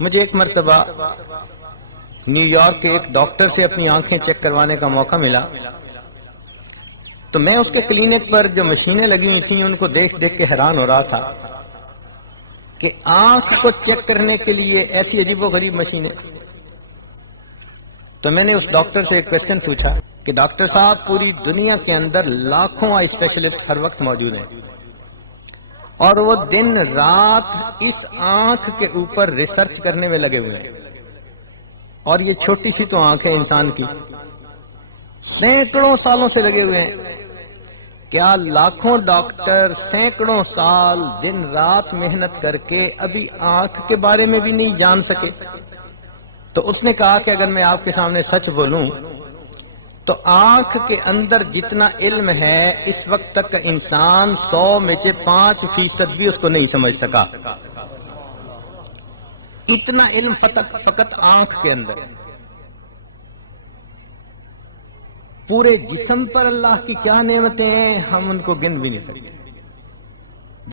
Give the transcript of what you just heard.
مجھے ایک مرتبہ نیو یارک کے ایک ڈاکٹر سے اپنی آنکھیں چیک کروانے کا موقع ملا، تو میں اس کے کلینک پر جو مشینیں لگی ہوئی تھیں ان کو دیکھ دیکھ کے حیران ہو رہا تھا کہ آنکھ کو چیک کرنے کے لیے ایسی عجیب و غریب مشینیں۔ تو میں نے اس ڈاکٹر سے ایک کوشچن پوچھا کہ ڈاکٹر صاحب، پوری دنیا کے اندر لاکھوں آئی اسپیشلسٹ ہر وقت موجود ہیں، اور وہ دن رات اس آنکھ کے اوپر ریسرچ کرنے میں لگے ہوئے ہیں، اور یہ چھوٹی سی تو آنکھ ہے انسان کی، سینکڑوں سالوں سے لگے ہوئے ہیں، کیا لاکھوں ڈاکٹر سینکڑوں سال دن رات محنت کر کے ابھی آنکھ کے بارے میں بھی نہیں جان سکے؟ تو اس نے کہا کہ اگر میں آپ کے سامنے سچ بولوں تو آنکھ کے اندر جتنا علم ہے اس وقت تک کا انسان 100 میں سے 5% بھی اس کو نہیں سمجھ سکا۔ اتنا علم فقط آنکھ کے اندر۔ پورے جسم پر اللہ کی کیا نعمتیں ہیں، ہم ان کو گن بھی نہیں سکتے۔